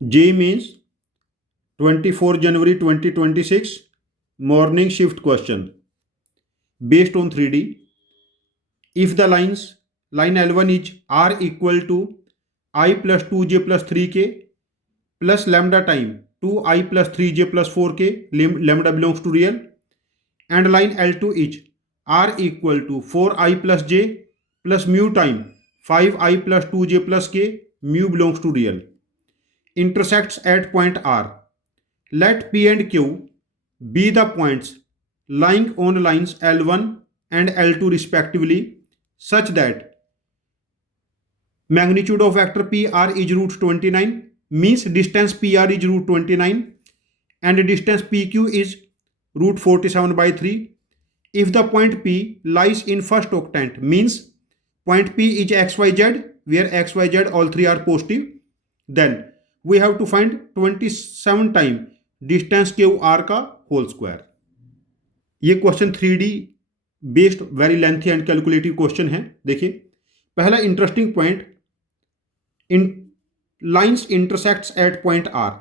JEE Mains 24 January 2026 morning shift question based on 3D. If the line L1 is R equal to I plus 2j plus 3k plus lambda time 2I plus 3j plus 4k, lambda belongs to real, and line L2 is R equal to 4I plus j plus mu time 5I plus 2j plus k, mu belongs to real, intersects at point R. Let P and Q be the points lying on lines L1 and L2 respectively, such that magnitude of vector PR is root 29, means distance PR is root 29 and distance PQ is root 47 by 3. If the point P lies in first octant, means point P is XYZ, where XYZ all three are positive, then we have to find 27 time distance QR का whole square. ये question 3D based very lengthy and calculative question है. देखिए पहला interesting point, इन lines intersects at point R,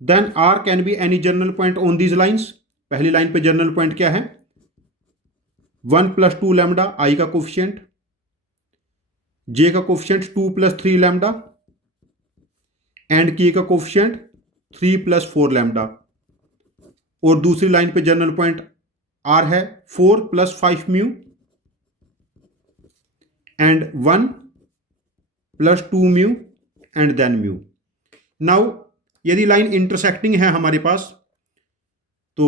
then R can be any general point on these lines. पहली line पे general point क्या है? 1 प्लस 2 लैम्डा I का coefficient, J का coefficient 2 plus 3 lambda and K का कोफिशिएंट 3 प्लस 4 लैम्डा. और दूसरी line पे जनरल पॉइंट R है 4 plus 5 mu and 1 plus 2 mu and then mu. Now यदि लाइन इंटरसेक्टिंग है हमारे पास, तो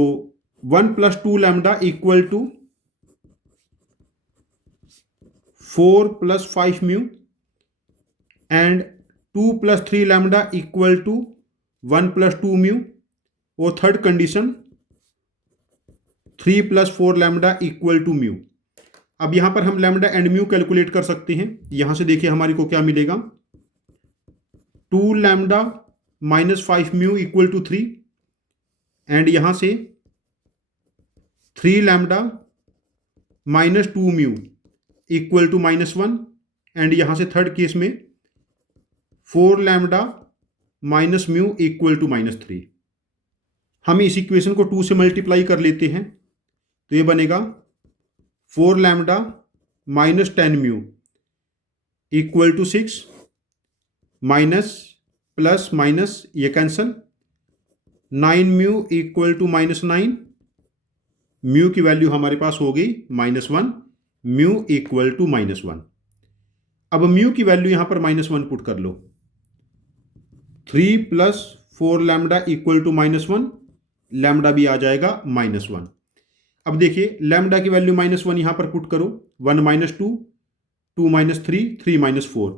1 plus 2 lambda equal to 4 plus 5 mu and 2 plus 3 lambda equal to 1 plus 2 mu. और third condition 3 plus 4 lambda equal to mu. अब यहां पर हम लैम्डा एंड म्यू कैलकुलेट कर सकते हैं. यहां से देखिए हमारी को क्या मिलेगा, 2 lambda minus 5 mu equal to 3 and यहां से 3 lambda minus 2 mu equal to -1 and यहां से थर्ड केस में 4 lambda minus mu equal to -3. हम इस इक्वेशन को 2 से मल्टीप्लाई कर लेते हैं तो ये बनेगा 4 lambda minus 10 mu equal to 6 minus plus minus ये cancel, 9 mu equal to -9. Mu की वैल्यू हमारे पास हो गई -1, म्यू इक्वल टू -1. अब म्यू की वैल्यू यहां पर -1 पुट कर लो. 3 plus 4 lambda equal to -1, lambda भी आ जाएगा -1. अब देखिए लैम्डा की वैल्यू -1 यहां पर पुट करो, 1 माइनस 2, 2 माइनस 3, 3 माइनस 4.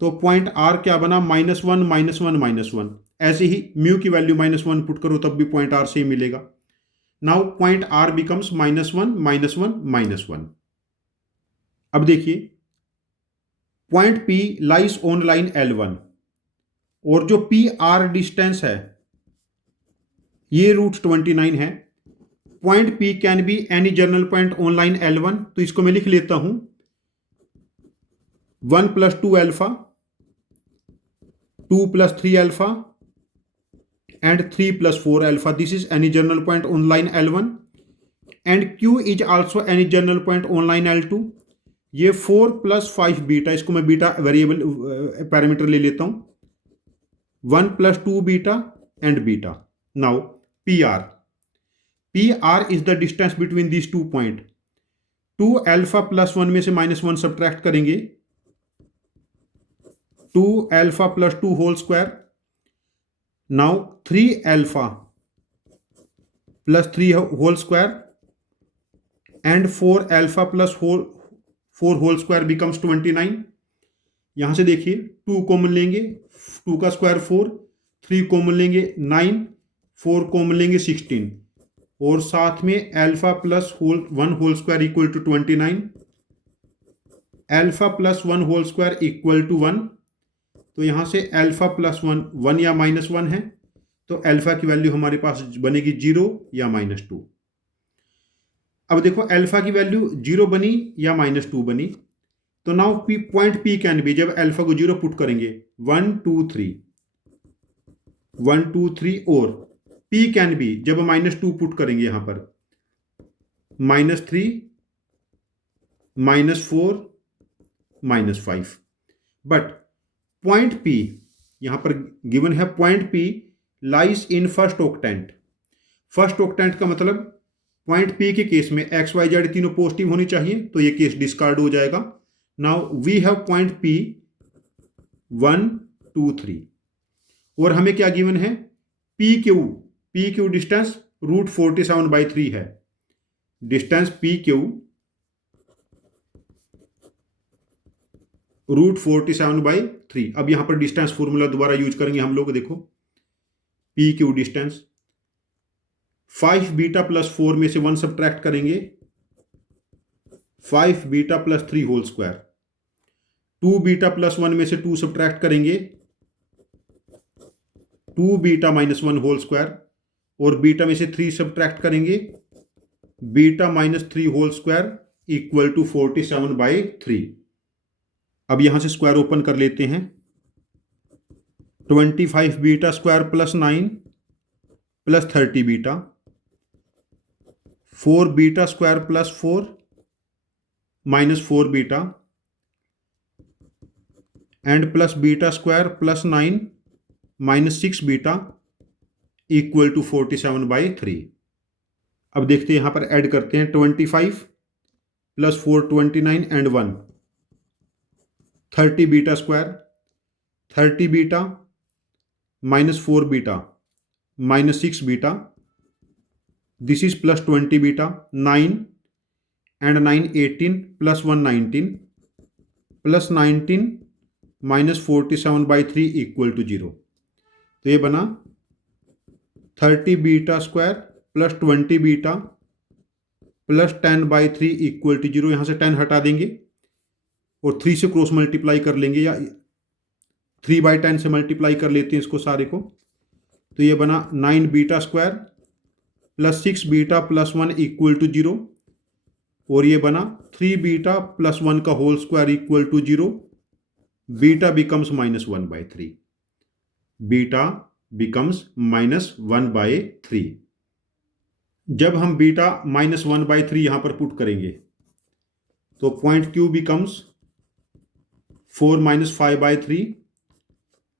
तो पॉइंट R क्या बना, -1 -1 -1. ऐसे ही म्यू की वैल्यू -1 पुट करो तब भी पॉइंट R से ही मिलेगा. Now point R becomes -1 -1 -1. अब देखिए point P lies on line L1 और जो PR डिस्टेंस है ये रूट 29 है. Point P can be any general point on line L1, तो इसको मैं लिख लेता हूं 1 plus 2 alpha, 2 plus 3 alpha and 3 plus 4 alpha. This is any general point on line L1 and Q is also any general point on line L2. ये 4 plus 5 beta, इसको मैं beta variable parameter ले लेता हूं, 1 plus 2 beta and beta. Now PR is the distance between these 2 point. 2 alpha plus 1 में से -1 subtract करेंगे, 2 alpha plus 2 whole square. Now 3 alpha plus 3 whole square and 4 alpha plus 4 whole square becomes 29. यहां से देखिए 2 common लेंगे, 2 का square 4, 3 common लेंगे 9, 4 common लेंगे 16 और साथ में alpha plus 1 whole square equal to 29, alpha plus 1 whole square equal to 1. तो यहां से अल्फा प्लस 1 या -1 है, तो अल्फा की वैल्यू हमारे पास बनेगी 0 या -2. अब देखो अल्फा की वैल्यू 0 बनी या -2 बनी, तो now point P can be, जब अल्फा को 0 पुट करेंगे 1 2 3, 1 2 3 और P कैन बी, जब -2 पुट करेंगे यहां पर, -3 -4 -5, बट पॉइंट P यहां पर गिवन है, point P lies in first octant. First octant का मतलब पॉइंट P के केस में एक्स वाई जेड तीनों पॉजिटिव होनी चाहिए, तो ये केस डिस्कार्ड हो जाएगा। Now we have point P 1 2 3 और हमें क्या गिवन है, पी क्यू डिस्टेंस √47/3 है। Distance P Q √47/3। अब यहां पर डिस्टेंस फॉर्मूला दोबारा यूज करेंगे हम लोग। देखो P Q distance, 5 beta plus 4 में से 1 सब्ट्रैक्ट करेंगे, 5 beta plus 3 whole square. 2 beta plus 1 में से 2 सब्ट्रैक्ट करेंगे, 2 बीटा -1 होल स्क्वायर, और बीटा में से 3 सब्ट्रैक्ट करेंगे, beta -3 whole square equal to 47/3। अब यहां से स्क्वायर ओपन कर लेते हैं। 25 beta square plus 9 plus 30 beta, 4 beta square plus 4 -4 beta, and plus beta square plus 9 -6 beta equal to 47/3। अब देखते हैं, यहां पर ऐड करते हैं। 25 plus 4 29 and 1 30 beta square, 30 beta -4 beta -6 beta, this is plus 20 beta, 9 and 9 18 plus 1 19 plus 19 -47/3 equal to 0। तो ये बना 30 beta square plus 20 beta plus 10/3 equal to 0। यहां से 10 हटा देंगे और 3 से क्रॉस मल्टीप्लाई कर लेंगे, या 3/10 से मल्टीप्लाई कर लेते हैं इसको सारे को। तो ये बना 9 beta square plus 6 beta plus 1 equal to 0, और ये बना 3 बीटा प्लस 1 का whole square equal to 0। Beta becomes -1/3, beta becomes -1/3। जब हम बीटा -1/3 यहां पर पुट करेंगे तो point Q becomes 4 - 5/3,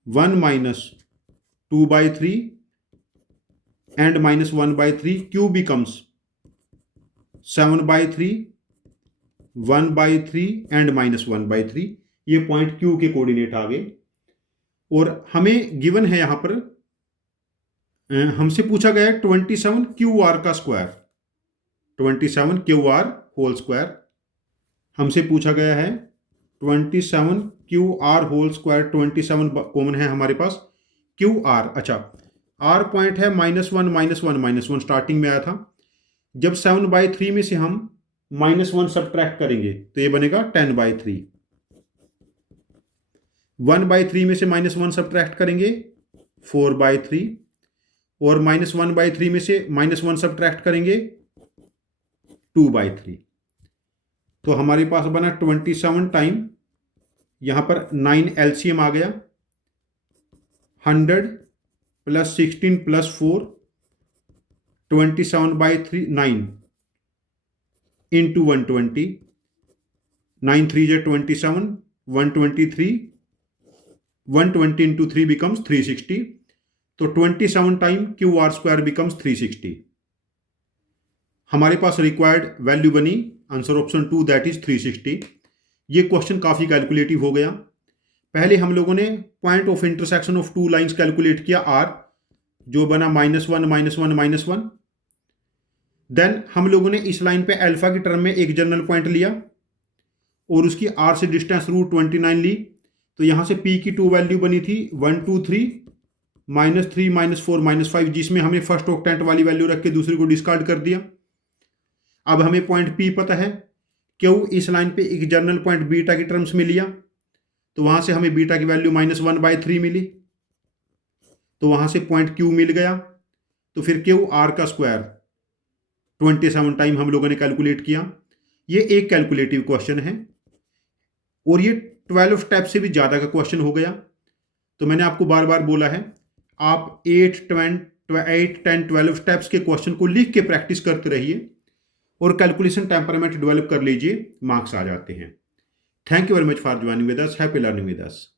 1 - 2/3 and -1/3। Q becomes 7/3, 1/3 and -1/3। ये पॉइंट Q के कोऑर्डिनेट आ गए। और हमें गिवन है यहां पर, हमसे पूछा गया है 27 QR का स्क्वायर, 27 QR होल स्क्वायर हमसे पूछा गया है। 27 QR होल स्क्वायर, 27 कॉमन है हमारे पास। QR, अच्छा R पॉइंट है -1 स्टार्टिंग में आया था। जब 7/3 में से हम -1 सब्ट्रैक्ट करेंगे तो ये बनेगा 10/3। 1/3 में से -1 सब्ट्रैक्ट करेंगे 4/3, और -1/3 में से -1 सब्ट्रैक्ट करेंगे 2/3। तो हमारे पास बना 27 टाइम, यहां पर 9 LCM आ गया, 100 plus 16 plus 4, 27/3 9 into 120, 9 3 × 27, 123, 120 into 3 becomes 360। तो 27 टाइम QR स्क्वायर बिकम्स 360। हमारे पास रिक्वायर्ड वैल्यू बनी आंसर ऑप्शन 2, दैट इज 360। ये क्वेश्चन काफी कैलकुलेटिव हो गया। पहले हम लोगों ने point of intersection of two lines calculate किया, R, जो बना -1 -1 -1। देन हम लोगों ने इस लाइन पे अल्फा की टर्म में एक जनरल पॉइंट लिया और उसकी R से डिस्टेंस √29 ली। तो यहां से P की 2 वैल्यू बनी थी 1 2 3 -3 -4 -5, जिसमें हमने फर्स्ट ऑक्टेंट वाली वैल्यू रख के दूसरी को डिस्कार्ड कर दिया। अब हमें पॉइंट P पता है, क्यों इस लाइन पे एक जनरल पॉइंट बीटा की टर्म्स में लिया, तो वहां से हमें बीटा की वैल्यू -1/3 मिली, तो वहां से पॉइंट Q मिल गया। तो फिर QR का स्क्वायर 27 टाइम हम लोगों ने कैलकुलेट किया। ये एक कैलकुलेटिव क्वेश्चन है और ये 12 स्टेप से भी ज़्यादा का क्वेश्चन हो गया। तो मैंने आपको बार बार बोला है, आप 8, 10, 12 स्टेप्स के क्वेश्चन को लिख के प्रैक्टिस करते रहिए और कैलकुलेशन टेम्परामेंट डेवलप कर लीजिए, मार्क्स आ जाते हैं। Thank you very much for joining with us. Happy learning with us.